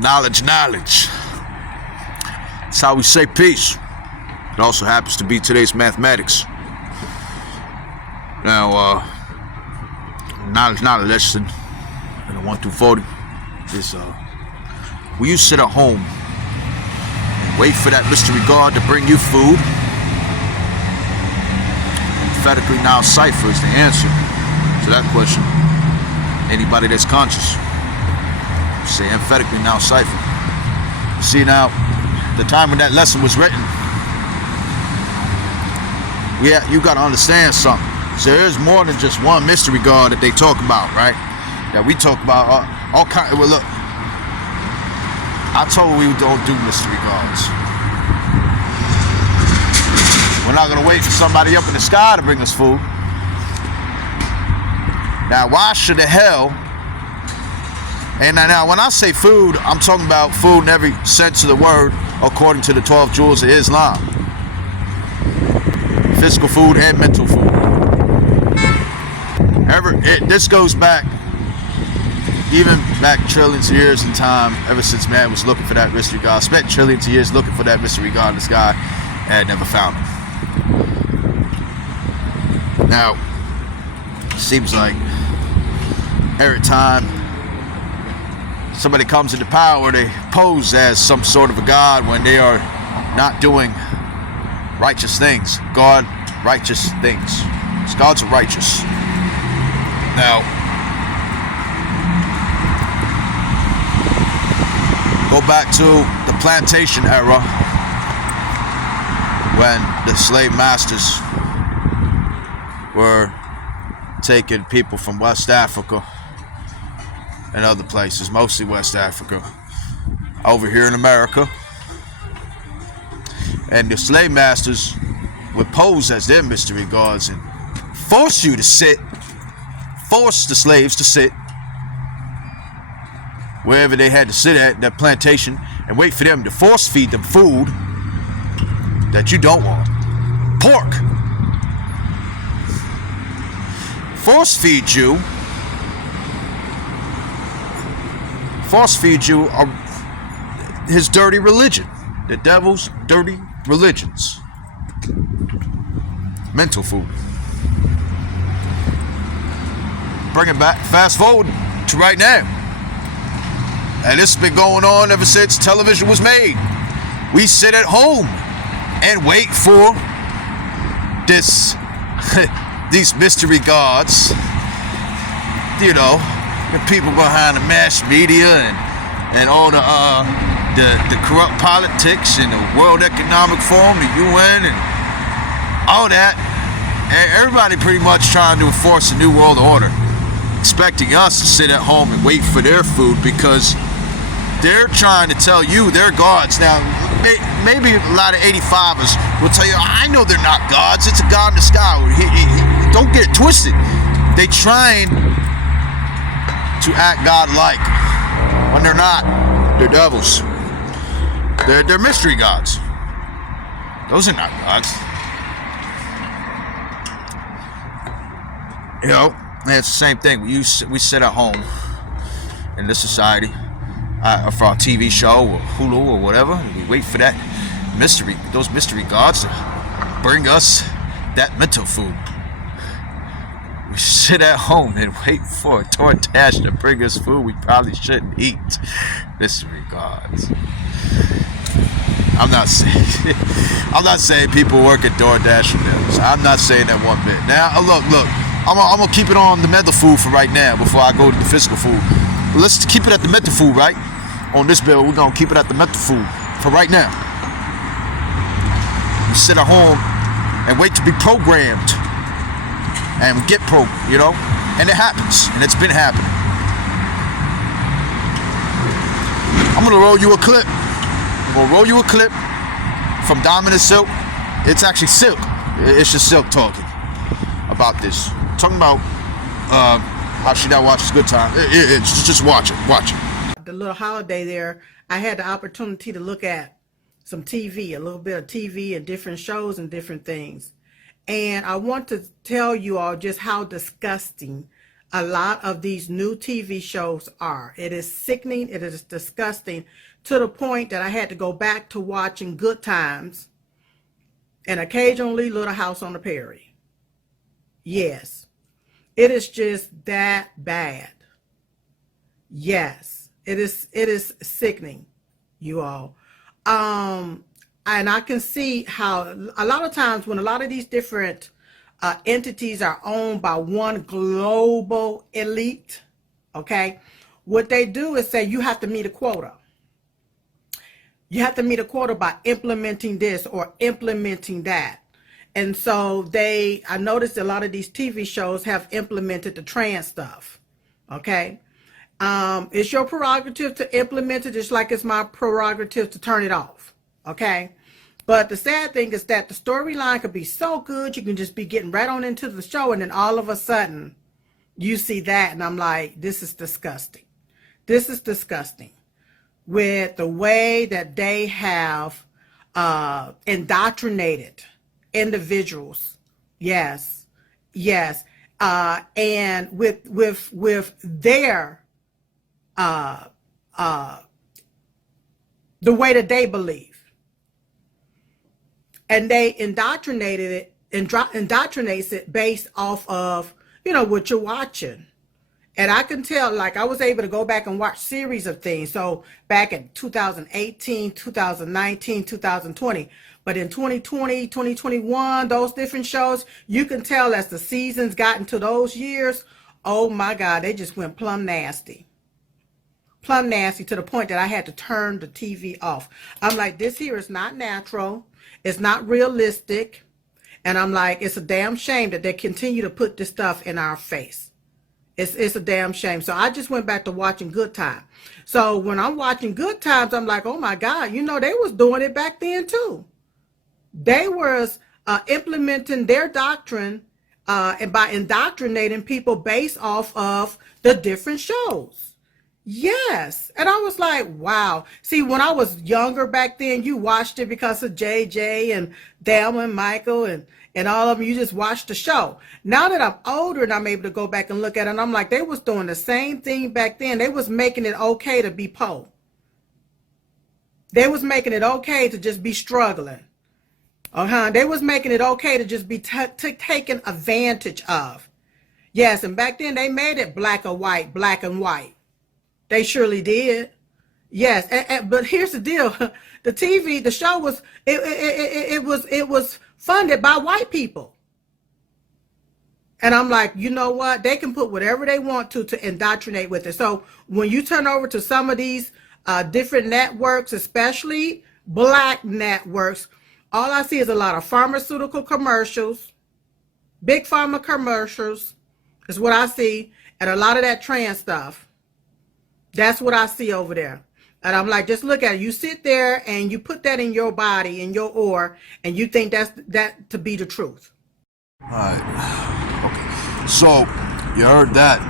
Knowledge. That's how we say peace. It also happens to be today's mathematics. Now, knowledge lesson in the 1 through 40 is will you sit at home and wait for that mystery God to bring you food? Emphatically now cipher is the answer to that question. Anybody that's conscious, say emphatically now cipher. See, now, the time when that lesson was written, you got to understand something. So there's more than just one mystery God that they talk about, right? That we talk about all kind. Well, look, I told we don't do mystery gods. We're not gonna wait for somebody up in the sky to bring us food. Now, why should the hell? And now, when I say food, I'm talking about food in every sense of the word, according to the 12 jewels of Islam. Physical food and mental food. This goes back, even back trillions of years in time, ever since man was looking for that mystery God. Spent trillions of years looking for that mystery God in the sky and never found him. Now, it seems like every time somebody comes into power, they pose as some sort of a God when they are not doing righteous things. God, righteous things. Gods are righteous. Now, go back to the plantation era when the slave masters were taking people from West Africa and other places, mostly West Africa, over here in America. And the slave masters would pose as their mystery gods and force the slaves to sit wherever they had to sit at that plantation and wait for them to force feed them food that you don't want. Pork. Force feed you his dirty religion. The devil's dirty religions. Mental food. Bring it back, fast forward to right now. And this has been going on ever since television was made. We sit at home and wait for these mystery gods, you know, the people behind the mass media and all the corrupt politics and the World Economic Forum, the UN, and all that. And everybody pretty much trying to enforce a new world order, expecting us to sit at home and wait for their food because they're trying to tell you they're gods. Now, maybe a lot of 85ers will tell you, I know they're not gods. It's a God in the sky. Don't get it twisted. They trying to act God-like when they're not. They're devils. They're mystery gods. Those are not gods. You know, it's the same thing. We sit at home in this society for our TV show or Hulu or whatever, and we wait for those mystery gods to bring us that mental food. We sit at home and wait for a DoorDash to bring us food we probably shouldn't eat. Mystery gods. I'm not saying people work at DoorDash and them. I'm not saying that one bit. Now, look. I'm gonna keep it on the mental food for right now before I go to the physical food. Let's keep it at the mental food, right? On this bill, we're gonna keep it at the mental food for right now. We sit at home and wait to be programmed, and we get programmed, you know, and it happens, and it's been happening. I'm gonna roll you a clip. From Diamond and Silk. It's actually Silk. It's just Silk talking about this. Talking about how she now watches Good Time. Just watch it. The little holiday there, I had the opportunity to look at some TV, a little bit of TV and different shows and different things. And I want to tell you all just how disgusting a lot of these new TV shows are. It is sickening. It is disgusting to the point that I had to go back to watching Good Times and occasionally Little House on the Prairie. Yes, it is just that bad. Yes, it is sickening, you all. And I can see how a lot of times when a lot of these different entities are owned by one global elite, okay, what they do is say you have to meet a quota. You have to meet a quota by implementing this or implementing that. And so I noticed a lot of these TV shows have implemented the trans stuff, okay? It's your prerogative to implement it just like it's my prerogative to turn it off, okay? But the sad thing is that the storyline could be so good, you can just be getting right on into the show, and then all of a sudden, you see that, and I'm like, this is disgusting. This is disgusting. With the way that they have indoctrinated individuals. Yes, yes. And with their the way that they believe. And they indoctrinates it based off of, what you're watching. And I can tell, like, I was able to go back and watch series of things. So back in 2018, 2019, 2020. But in 2020, 2021, those different shows, you can tell as the seasons got into those years, oh my God, they just went plumb nasty. Plumb nasty to the point that I had to turn the TV off. I'm like, this here is not natural. It's not realistic. And I'm like, it's a damn shame that they continue to put this stuff in our face. It's a damn shame. So I just went back to watching Good Times. So when I'm watching Good Times, I'm like, oh my God, they was doing it back then too. They was implementing their doctrine and by indoctrinating people based off of the different shows. Yes. And I was like, wow. See, when I was younger back then, you watched it because of JJ and Thelma and Michael and all of them. You just watched the show. Now that I'm older and I'm able to go back and look at it, and I'm like, they was doing the same thing back then. They was making it okay to be poor. They was making it okay to just be struggling. They was making it okay to just be taken advantage of. Yes, and back then they made it black or white, black and white. They surely did. Yes, but here's the deal: the show was it was funded by white people. And I'm like, you know what? They can put whatever they want to indoctrinate with it. So when you turn over to some of these different networks, especially black networks, all I see is a lot of pharmaceutical commercials, big pharma commercials is what I see, and a lot of that trans stuff. That's what I see over there. And I'm like, just look at it. You sit there and you put that in your body, in your aura, and you think that to be the truth. All right. Okay. So you heard that,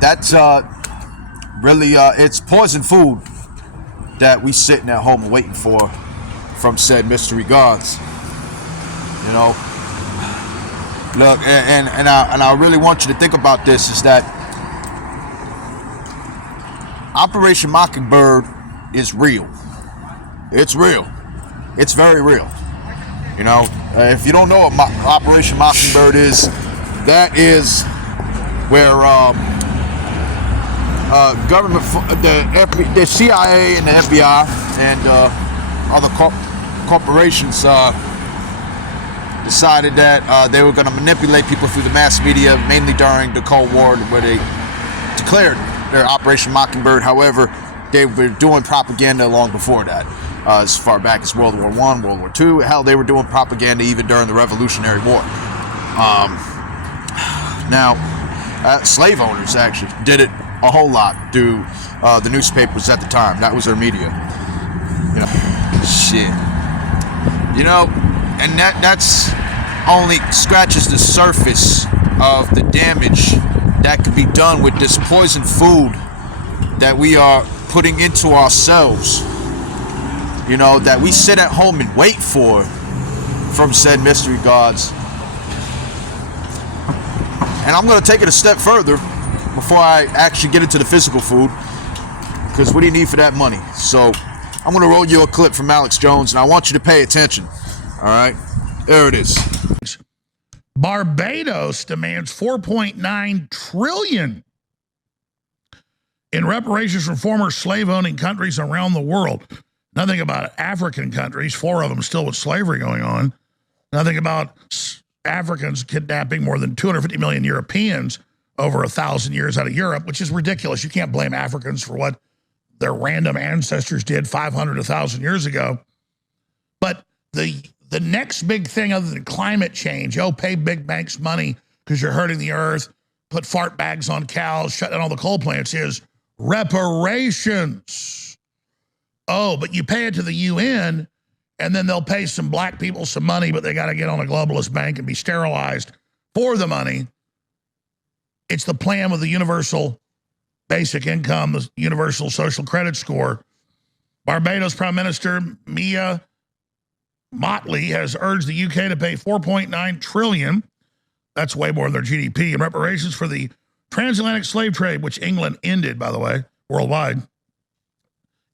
that's really it's poison food that we sitting at home waiting for from said mystery gods. Look, and I really want you to think about this, is that Operation Mockingbird is real. It's real. It's very real. If you don't know what Operation Mockingbird is, that is where government, the CIA and the FBI and other corporations decided that they were going to manipulate people through the mass media, mainly during the Cold War, where they declared their Operation Mockingbird. However, they were doing propaganda long before that, as far back as World War I, World War II. Hell, they were doing propaganda even during the Revolutionary War. Slave owners actually did it a whole lot through the newspapers at the time. That was their media. And that's only scratches the surface of the damage that could be done with this poison food that we are putting into ourselves, that we sit at home and wait for from said mystery gods. And I'm going to take it a step further before I actually get into the physical food, because what do you need for that money? So I'm going to roll you a clip from Alex Jones, and I want you to pay attention. All right, there it is. Barbados demands $4.9 trillion in reparations from former slave-owning countries around the world. Nothing about African countries, 4 of them still with slavery going on. Nothing about Africans kidnapping more than 250 million Europeans over 1,000 years out of Europe, which is ridiculous. You can't blame Africans for what their random ancestors did 500, 1,000 years ago. But the next big thing other than climate change, pay big banks money because you're hurting the earth, put fart bags on cows, shut down all the coal plants, is reparations. Oh, but you pay it to the UN, and then they'll pay some black people some money, but they got to get on a globalist bank and be sterilized for the money. It's the plan with the universal basic income, the universal social credit score. Barbados Prime Minister Mia Mottley has urged the UK to pay $4.9 trillion, that's way more than their GDP, in reparations for the transatlantic slave trade, which England ended, by the way, worldwide.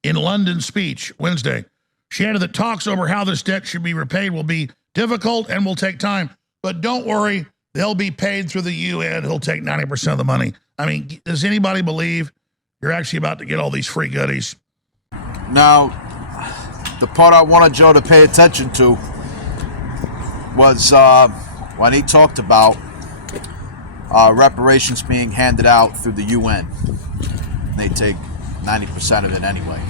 In London speech Wednesday, she added that talks over how this debt should be repaid will be difficult and will take time. But don't worry, they'll be paid through the UN. He'll take 90% of the money. I mean, does anybody believe you're actually about to get all these free goodies? Now, the part I wanted Joe to pay attention to was when he talked about reparations being handed out through the UN. They take 90% of it anyway.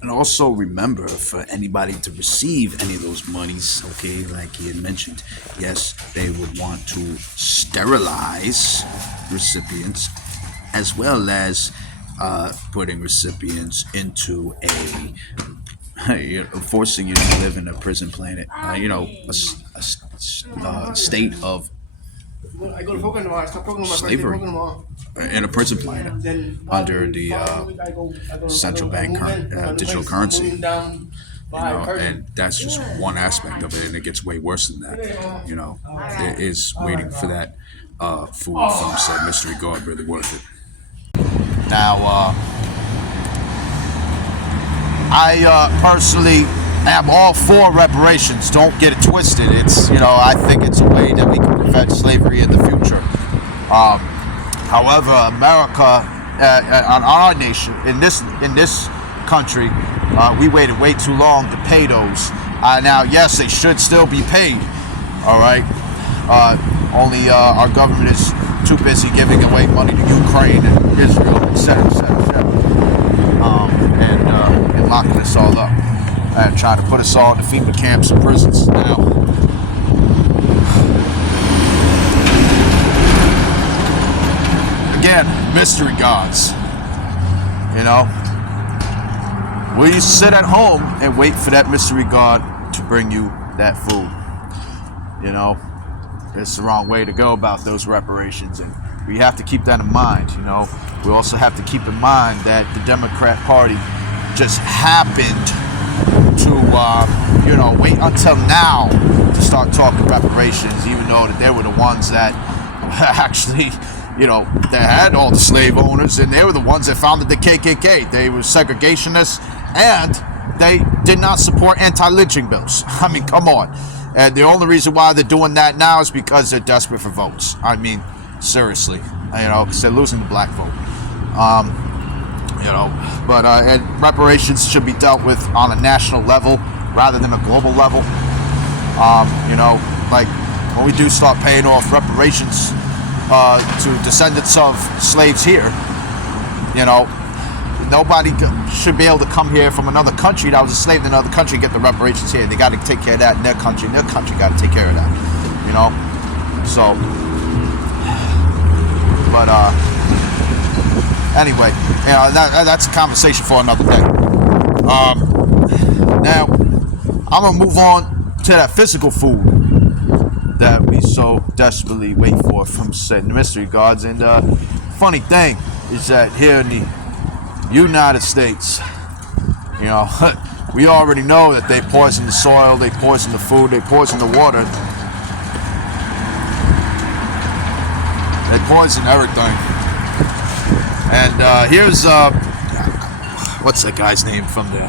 And also remember, for anybody to receive any of those monies, okay, like he had mentioned, yes, they would want to sterilize recipients, as well as putting recipients into forcing you to live in a prison planet, a state of slavery in a prison planet under the central bank digital currency. And that's just one aspect of it, and it gets way worse than that. It is waiting for that food from said mystery god really worth it. Now, I personally am all for reparations. Don't get it twisted. It's, I think it's a way that we can prevent slavery in the future. However, America, on our nation, in this country, we waited way too long to pay those. Now, yes, they should still be paid. All right. Only our government is too busy giving away money to Ukraine and Israel, etc., and locking us all up and trying to put us all in the FEMA camps and prisons. Now, again, mystery gods. Will you sit at home and wait for that mystery god to bring you that food? It's the wrong way to go about those reparations, and we have to keep that in mind. We also have to keep in mind that the Democrat Party just happened to wait until now to start talking reparations, even though that they were the ones that actually they had all the slave owners, and they were the ones that founded the KKK. They were segregationists, and they did not support anti-lynching bills. I mean, come on. And the only reason why they're doing that now is because they're desperate for votes. I mean, seriously, because they're losing the black vote. And reparations should be dealt with on a national level rather than a global level. Like when we do start paying off reparations to descendants of slaves here, nobody should be able to come here from another country that was a slave in another country and get the reparations here. They got to take care of that in their country, and their country got to take care of that. So, but anyway, that's a conversation for another day. Now, I'm gonna move on to that physical food that we so desperately wait for from said mystery gods. And funny thing is that here in the United States, we already know that they poison the soil, they poison the food, they poison the water. poison everything. And here's what's that guy's name from the?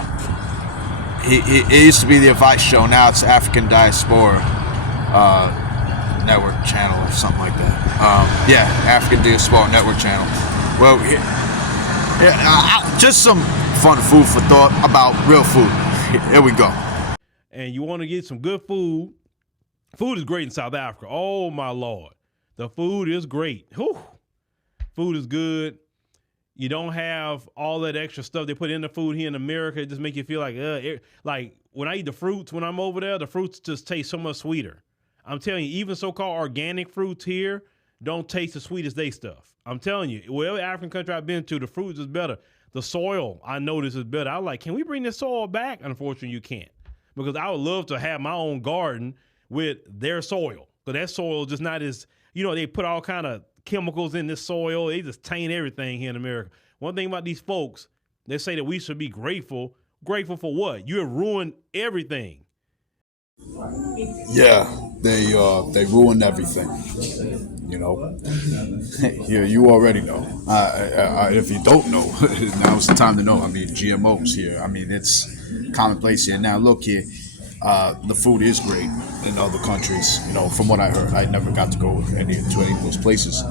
He used to be the Advice Show. Now it's African Diaspora Network Channel or something like that. Yeah, African Diaspora Network Channel. Well, just some fun food for thought about real food. Here we go. And you want to get some good food. Food is great in South Africa. Oh my Lord, the food is great. Whew. Food is good. You don't have all that extra stuff they put in the food here in America. It just make you feel like when I eat the fruits when I'm over there, the fruits just taste so much sweeter. I'm telling you, even so-called organic fruits here don't taste as sweet as they stuff. I'm telling you, whatever African country I've been to, the fruits is better. The soil, I notice, is better. I'm like, can we bring this soil back? Unfortunately, you can't. Because I would love to have my own garden with their soil. But that soil is just not as, they put all kind of chemicals in this soil. They just taint everything here in America. One thing about these folks, they say that we should be grateful. Grateful for what? You have ruined everything. Yeah, they ruined everything. Yeah, you already know. If you don't know, now's the time to know. I mean, GMOs here. I mean, it's commonplace here. Now, look here. The food is great in other countries. From what I heard, I never got to go to any of those places.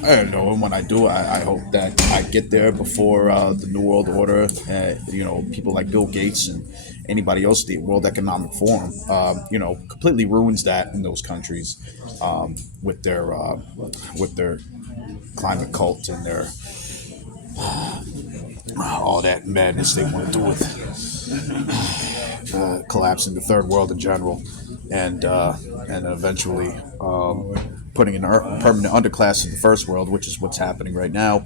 I don't know. And when I do, I hope that I get there before the New World Order. People like Bill Gates and anybody else, the World Economic Forum, completely ruins that in those countries with their climate cult and their all that madness they want to do with collapsing the third world in general, and eventually putting in a permanent underclass of the first world, which is what's happening right now,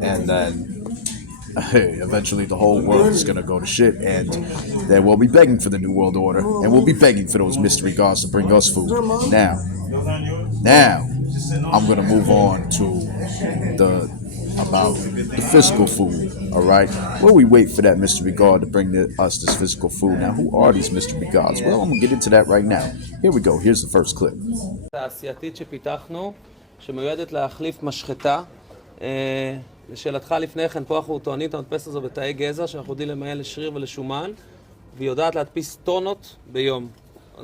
and then eventually the whole world is going to go to shit, and then we'll be begging for the New World Order, and we'll be begging for those mystery gods to bring us food. Now, I'm going to move on to about the physical food, all right? While we wait for that mystery god to bring us this physical food, now, who are these mystery gods? Well, I'm going to get into that right now. Here we go. Here's the first clip. תעשייתית שפיתחנו, שמיועדת להחליף משחטה. לשאלתך לפני כן, פה אנחנו טוענים את המדפסת הזו בתאי גזע, שאנחנו יודעים למעל לשריר ולשומן, והיא יודעת להדפיס טונות ביום.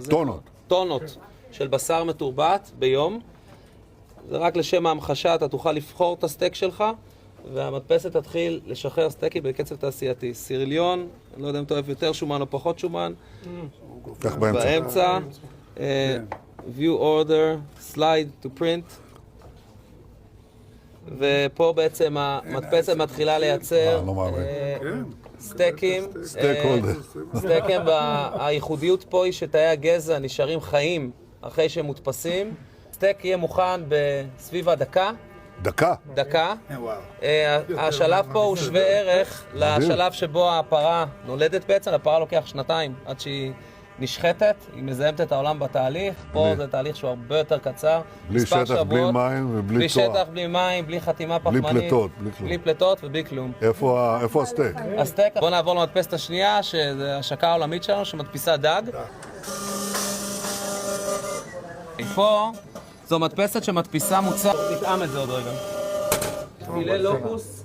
טונות? טונות של בשר מתורבת ביום. זה רק לשם ההמחשה, אתה תוכל לבחור את הסטייק שלך, והמדפסת תתחיל לשחרר סטייקים בקצב תעשייתי. סיריליון, אני לא יודע אם אתה אוהב יותר שומן או פחות שומן. כך באמצע. באמצע. view order, slide to print. ופה בעצם המדפסת מתחילה לייצר סטייקים. סטייקים, הייחודיות פה היא שתאי הגזע נשארים חיים אחרי שהם מודפסים. סטייק יהיה מוכן בסביב הדקה. דקה. השלב פה הוא שווה ערך לשלב שבו הפרה נולדת בעצם. הפרה לוקח 2 עד שהיא נשחטת, היא מזהמת את העולם בתהליך. פה זה תהליך שהוא הרבה יותר קצר. בלי שטח, בלי מים ובלי בלי שטח, בלי מים, בלי חתימה פחמנית. בלי פלטות ובלי כלום. איפה הסטייק? הסטייק, בוא נעבור למדפסת השנייה, שזה השקה העולמית שלנו, שמדפיסה דג. פה זו מדפסת שמדפיסה מוצר. נטעם את זה עוד רגע. פילה לוקוס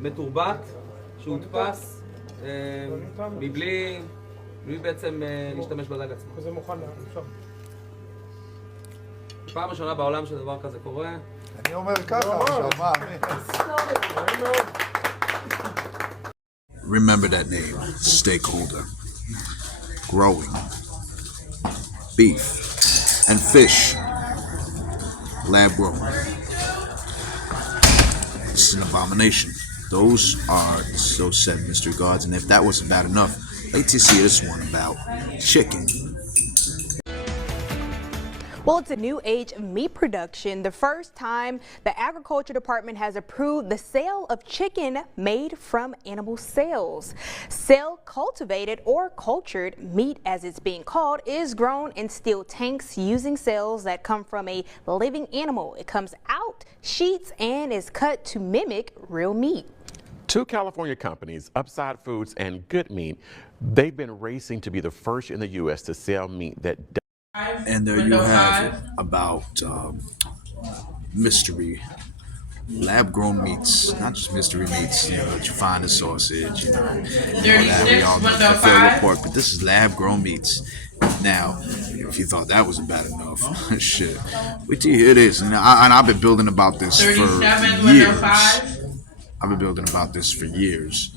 מתורבת, שהודפס מבלי בעצם להשתמש בדג עצמו. זה מוכן, אפשר. פעם ראשונה בעולם שדבר כזה קורה. אני אומר ככה, עכשיו מה? Remember that name, stakeholder. Growing beef and fish, lab grown. It's an abomination. Those are so said mystery gods, and if that wasn't bad enough, wait to see this one about chicken. Well, it's a new age of meat production. The first time the Agriculture Department has approved the sale of chicken made from animal cells. Cell cultivated or cultured meat, as it's being called, is grown in steel tanks using cells that come from a living animal. It comes out sheets and is cut to mimic real meat. 2 California companies, Upside Foods and Good Meat, they've been racing to be the first in the U.S. to sell meat that And there you have it about mystery lab-grown meats, not just mystery meats, that you find in sausage, and all that. We all know the fair report, but this is lab-grown meats. Now, if you thought that wasn't bad enough, shit, wait till you hear this. And I've been building about this for years. I've been building about this for years.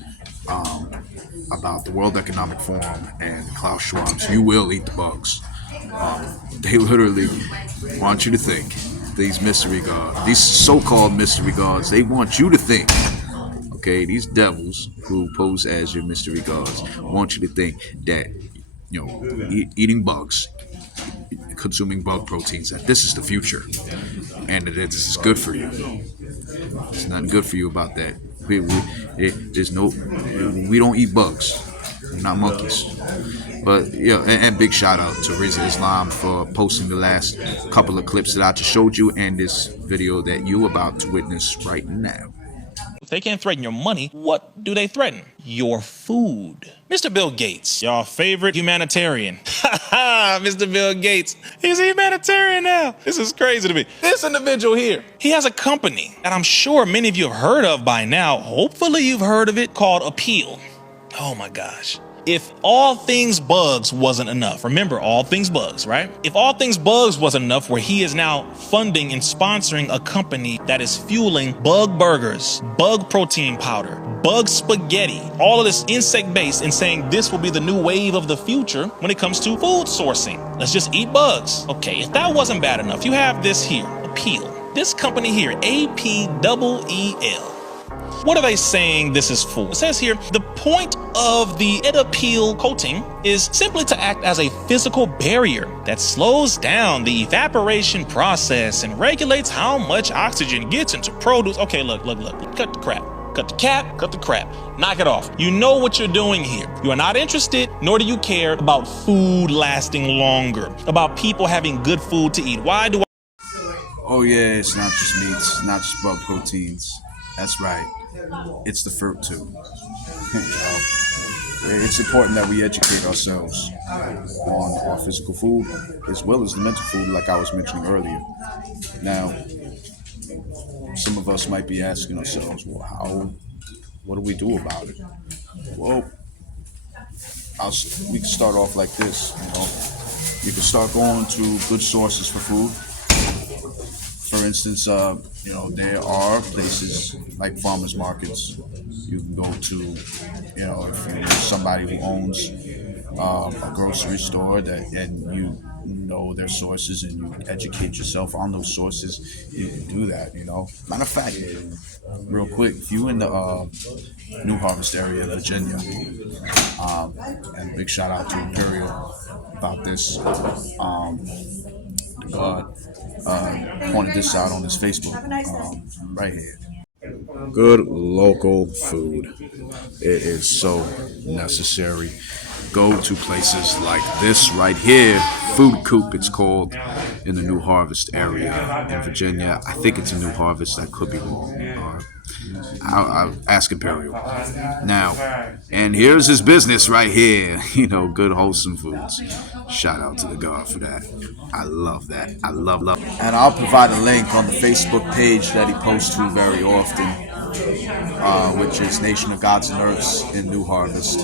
About the World Economic Forum and Klaus Schwab's "You will eat the bugs." They literally want you to think. These mystery gods, these so-called mystery gods, they want you to think. Okay, these devils who pose as your mystery gods want you to think that, eating bugs, consuming bug proteins, that this is the future, and that this is good for you. There's nothing good for you about that. We don't eat bugs. We're not monkeys. But and big shout out to Rizza Islam for posting the last couple of clips that I just showed you and this video that you're about to witness right now. If they can't threaten your money, what do they threaten? Your food. Mr. Bill Gates, your favorite humanitarian. Mr. Bill Gates, he's a humanitarian now. This is crazy to me. This individual here, he has a company that I'm sure many of you have heard of by now. Hopefully you've heard of it, called Appeal. Oh my gosh. If All Things Bugs wasn't enough, remember All Things Bugs, right? If All Things Bugs wasn't enough, where he is now funding and sponsoring a company that is fueling bug burgers, bug protein powder, bug spaghetti, all of this insect-based, and saying this will be the new wave of the future when it comes to food sourcing. Let's just eat bugs. Okay, if that wasn't bad enough, you have this here, Appeal. This company here, APEEL. What are they saying this is for? It says here, the point of the Appeal coating is simply to act as a physical barrier that slows down the evaporation process and regulates how much oxygen gets into produce. Okay, look, cut the crap. Cut the cap, cut the crap. Knock it off. You know what you're doing here. You are not interested, nor do you care about food lasting longer, about people having good food to eat. Why do I? Oh yeah, it's not just meats, not just bug proteins. That's right. It's the fruit too. It's important that we educate ourselves on our physical food as well as the mental food, like I was mentioning earlier. Now, some of us might be asking ourselves, well, what do we do about it? Well, we can start off like this, You can start going to good sources for food. For instance, there are places like farmers markets you can go to, if you're somebody who owns a grocery store and you know their sources and you educate yourself on those sources, you can do that, Matter of fact, real quick, if you in the New Harvest area, Virginia, and big shout out to Imperial about this, God pointed this out on his Facebook, right here. Good local food. It is so necessary. Go to places like this right here, Food Coop it's called, in the New Harvest area in Virginia. I think it's a New Harvest, I could be wrong. I'll ask Imperial. Now, and here's his business right here, good wholesome foods. Shout out to the God for that. I love that. I love. And I'll provide a link on the Facebook page that he posts to very often, which is Nation of Gods and Earths in New Harvest.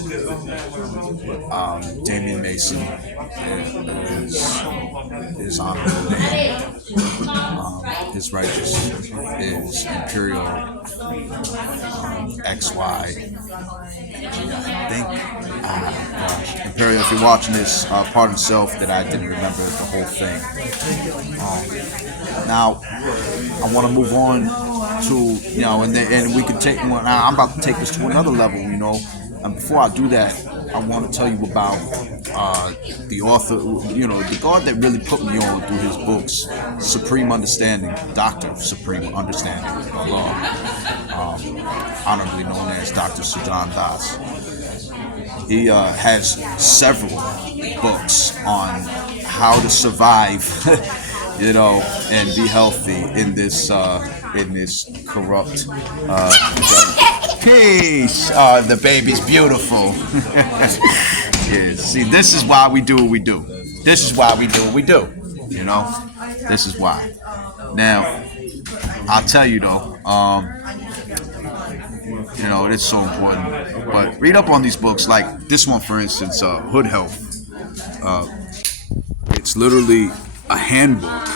Damian Mason is his honorable name. His righteous is Imperial XY. I think. Gosh. Imperial, if you're watching this, pardon self that I didn't remember the whole thing. Now, I want to move on to, and we can take one. Now, I'm about to take this to another level, And before I do that, I want to tell you about the author, the God that really put me on through his books, Supreme Understanding, Dr. Supreme Understanding of Allah, honorably known as Dr. Sujan Das. He has several books on how to survive, and be healthy in this corrupt. Peace. The baby's beautiful. Yeah. See, this is why we do what we do. this is why we do what we do. You know, this is why. Now, I'll tell you though, you know, it's so important. But read up on these books, like this one, for instance, Hood Health. It's literally a handbook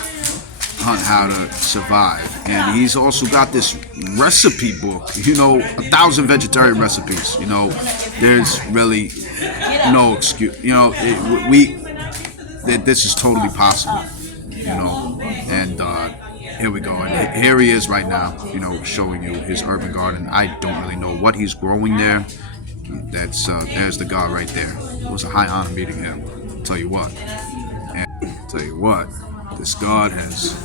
on how to survive. And he's also got this recipe book, you know, 1,000 vegetarian recipes. You know, there's really no excuse. You know, this is totally possible, you know. And here we go. And here he is right now, you know, showing you his urban garden. I don't really know what he's growing there. That's there's the guy right there. It was a high honor meeting him. I'll tell you what. And I'll tell you what, this God has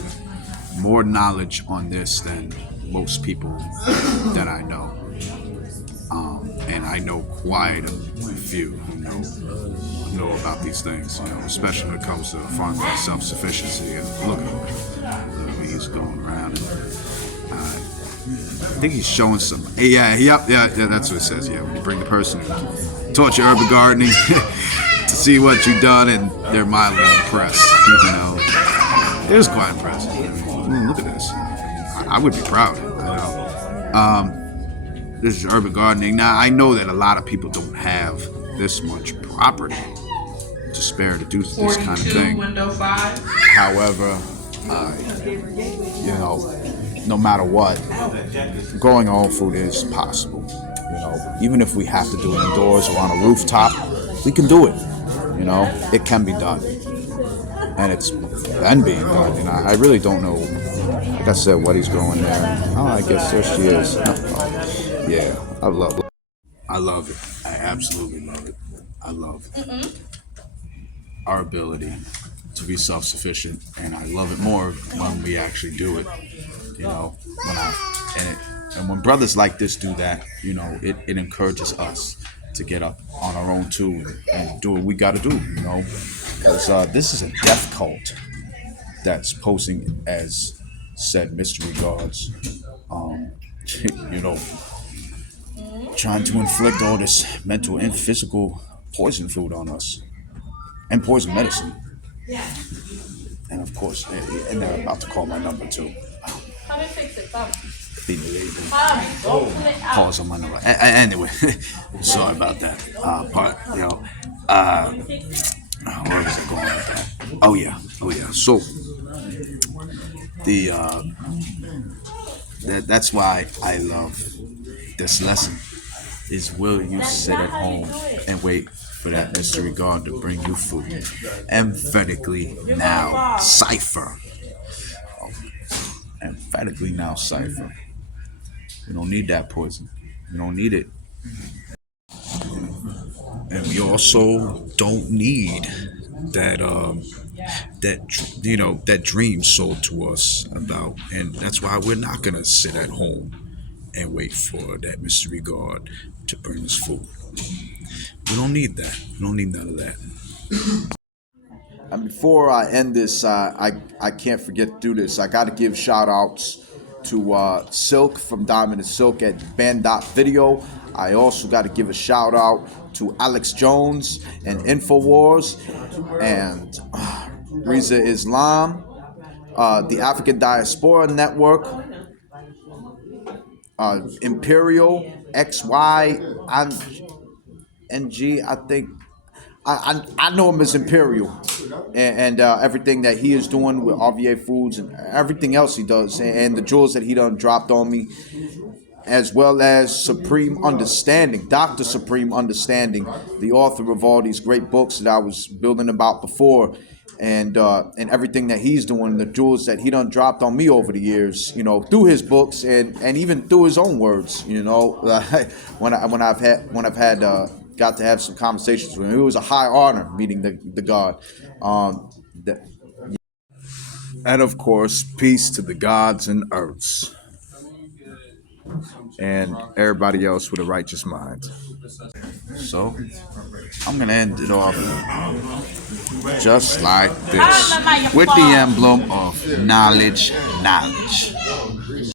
more knowledge on this than most people that I know. And I know quite a few who know about these things, you know, especially when it comes to farming and self-sufficiency. And look at him. He's going around. I think he's showing some. Yeah, that's what it says. Yeah, when you bring the person who taught you urban gardening to see what you've done, and they're mildly impressed. You know, it was quite impressive. I mean, look at this. I would be proud. You know, this is urban gardening. Now I know that a lot of people don't have this much property to spare to do this kind of thing. Window 5. However, you know, no matter what, growing our own food is possible. You know, even if we have to do it indoors or on a rooftop, we can do it. You know, it can be done, and it's been being done. And I really don't know. Like I said, what he's growing there. Oh, I guess there she is. Yeah, I love it. I love it. I absolutely love it. I love our ability to be self-sufficient, and I love it more when we actually do it. You know, and when brothers like this do that, you know, it encourages us to get up on our own too and do what we got to do. You know, because this is a death cult that's posing as said mystery gods. You know, trying to inflict all this mental and physical poison food on us, and poison medicine. And of course, and they're about to call my number too. Pause on my number. Anyway, sorry about that. But you know, where was I going with that? Oh yeah. So that's why I love this lesson. Is will you sit at home and wait for that mystery God to bring you food? Emphatically now, cipher. Emphatically now, cipher. We don't need that poison. We don't need it. And we also don't need that that dream sold to us about. And that's why we're not gonna sit at home and wait for that mystery God to bring us food. We don't need that. We don't need none of that. And before I end this, I can't forget to do this. I got to give shout outs to Silk from Diamond and Silk at Band.video. I also got to give a shout out to Alex Jones and InfoWars and Riza Islam, the African Diaspora Network, Imperial XYNG, I think. I know him as Imperial, and everything that he is doing with RVA Foods and everything else he does, and the jewels that he done dropped on me, as well as Supreme Understanding, Dr. Supreme Understanding, the author of all these great books that I was building about before, and everything that he's doing, the jewels that he done dropped on me over the years, you know, through his books and even through his own words, you know, when I've got to have some conversations with him. It was a high honor meeting the God. And of course, peace to the gods and earths and everybody else with a righteous mind. So I'm gonna end it off just like this with the emblem of knowledge.